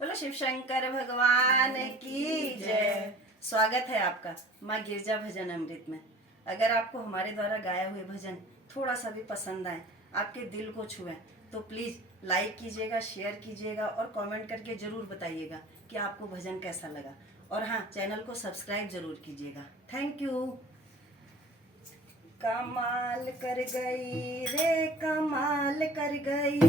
बोलो शिव शंकर भगवान की जय। स्वागत है आपका माँ गिरजा भजन अमृत में। अगर आपको हमारे द्वारा गाया हुए भजन थोड़ा सा भी पसंद आए, आपके दिल को छुए, तो प्लीज़ लाइक कीजिएगा, शेयर कीजिएगा और कमेंट करके ज़रूर बताइएगा कि आपको भजन कैसा लगा। और हाँ, चैनल को सब्सक्राइब ज़रूर कीजिएगा। Thank you. कमाल कर गई रे, कमाल कर गई,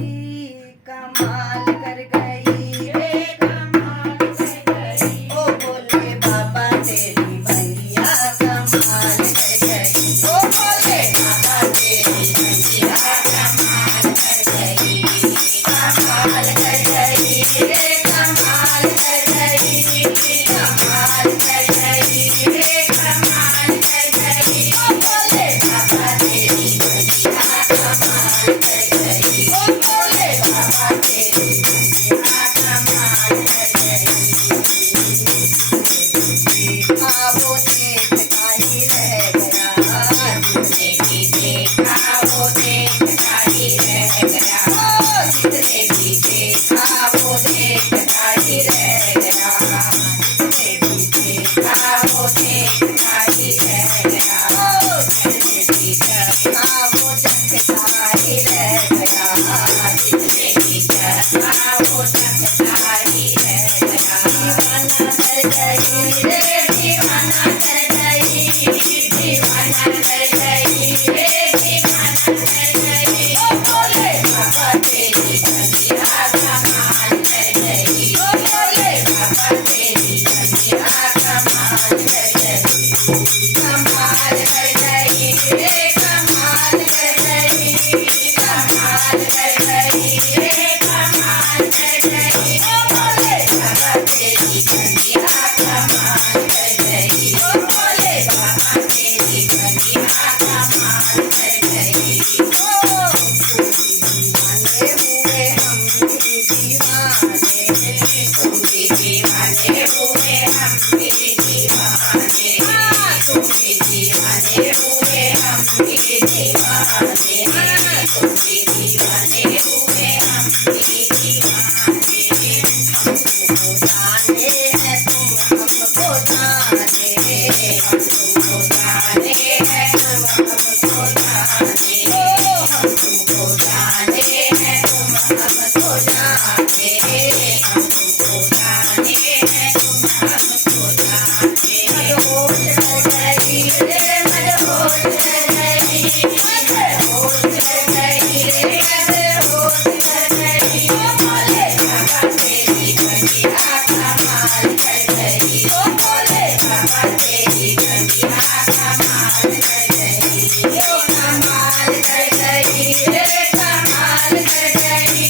कमाल कर गई रे, कमाल कर गई। ओ भोले बाबा तेरी भैया कमाल कर गई। ओ भोले बाबा तेरी भैया कमाल कर गई, कमाल कर गई रे, कमाल कर गई, कमाल कर गई रे, कमाल कर गई। ओ भोले बाबा तेरी भैया कमाल कर गई। ओ भोले बाबा तेरी भैया कमाल कर गई। वो देखता ही रह गया, जिसने भी देखा वो देखता ही रह गया, जिसने भी देखा वो देखता ही रह गया, जिसने भी देखा वो देखता ही रह गया, जिसने भी देखा वो देखता ही रह गया, जिसने भी देखा वो देखता ही रह गया। दीवाना कर गई रे, दीवाना कर गई, दीवाना कर गई रे, दीवाना कर गई। ओ भोले बाबा तेरी भैया कमाल कर गई। ओ भोले बाबा तेरी भैया कमाल कर गई, कमाल कर गई रे, कमाल कर गई, कमाल कर गई रे, कमाल कर गई। ओ भोले बाबा तेरी भैया कमाल कर गई। ओ भोले बाबा तेरी भैया कमाल कर गई। ओ दीवाने हुए हम भी दीवाने, तुम भी दीवाने हुए हम भी दीवाने, तुम भी दीवाने हुए हम भी दीवाने, तुम भी दीवाने हुए हम भी दीवाने। हमको जाने हैं तुम हमको जाने, हम तुमको जाने हैं तुम हमको जाने, हम तुमको जाने हैं तुम हमको जाने, हम तुमको जाने हैं तुम हमको जाने। मदहोश कर गई रे, मदहोश कर गई, मदहोश कर गई रे, मदहोश कर गई। ओ भोले बाबा तेरी भैया कमाल कर गई। ओ भोले बाबा तेरी भैया कमाल कर गई। ओ कमाल कर गई रे, कमाल कर गई,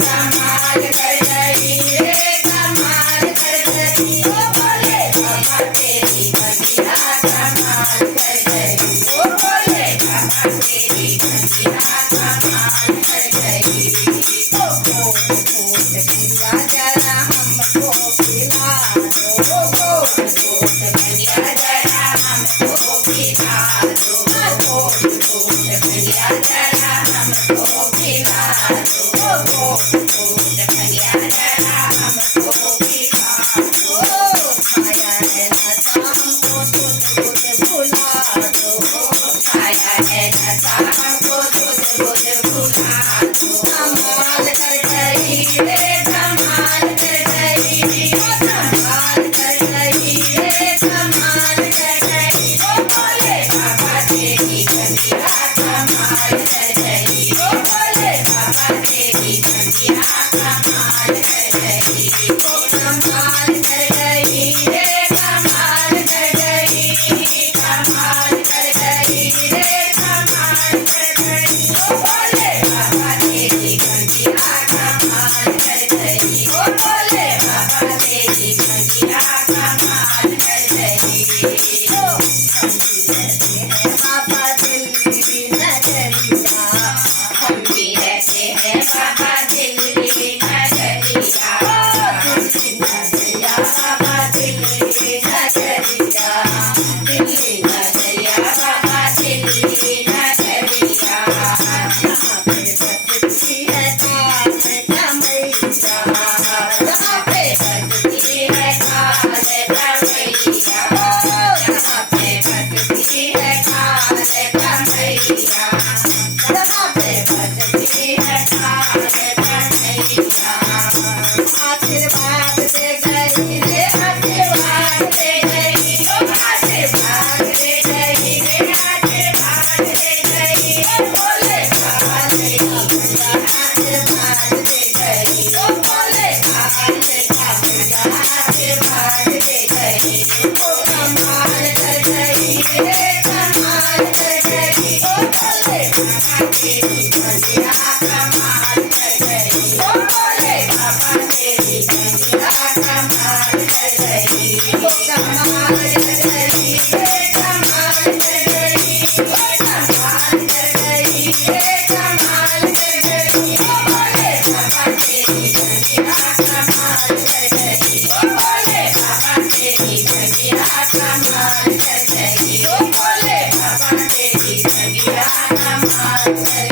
कमाल कर गई रे, कमाल कर गई। ओ भोले बाबा तेरी भैया कमाल कर गई। ओ भोले बाबा तेरी भैया कमाल कर गई। ओ घोट घोट भैया जरा हमको पिला दो, घोट घोट भैया जरा हमको पिला दो, घोट घोट भैया जरा हमको पिला दो, घोट घोट भैया जरा हमको पिला दो। खाया है नशा हमको दूध दूध भुला दो, खाया है नशा हमको दूध दूध भुला दो। कमाल कर गई रे, कमाल कर गई, कमाल कर गई रे, कमाल कर गई। ओ भोले बाबा तेरी भैया कमाल कर गई। ओ भोले बाबा तेरी भैया कमाल कर गई। ओ कमाल कर गई रे, कमाल कर गई, कमाल कर गई रे, कमाल कर गई। ओ भोले बाबा तेरी भैया कमाल कर गई। ओ भोले बाबा तेरी भैया कमाल कर गई। ओ हम भी रहते हैं बाबा दिल्ली नगरिया, हम भी रहते हैं बाबा दिल्ली नगरिया, दिल्ली नगरिया बाबा दिल्ली नगरिया, दिल्ली नगरिया बाबा दिल्ली नगरिया। यहाँ पे बजती है ताश का मैया, यहाँ पे आशीर्वाद दे गई रे आशीर्वाद दे गई ओ आशीर्वाद दे गई रे आशीर्वाद दे गई ओ बोले काले का आशीर्वाद दे गई ओ बोले काले का आशीर्वाद दे गई ओ कमाल कर गई रे कमाल कर गई ओ बोले बाबा तेरी बलिया कमाल कर गई ओ बोले बाबा तेरी बलिया कमाल कर गई ओ कमाल कर गई रे कमाल कर गई ओ कमाल कर गई रे कमाल कर गई ओ बोले बाबा तेरी बलिया कमाल कर गई ओ बोले बाबा तेरी बलिया कमाल कर गई ओ बोले बाबा तेरी बलिया कमाल कर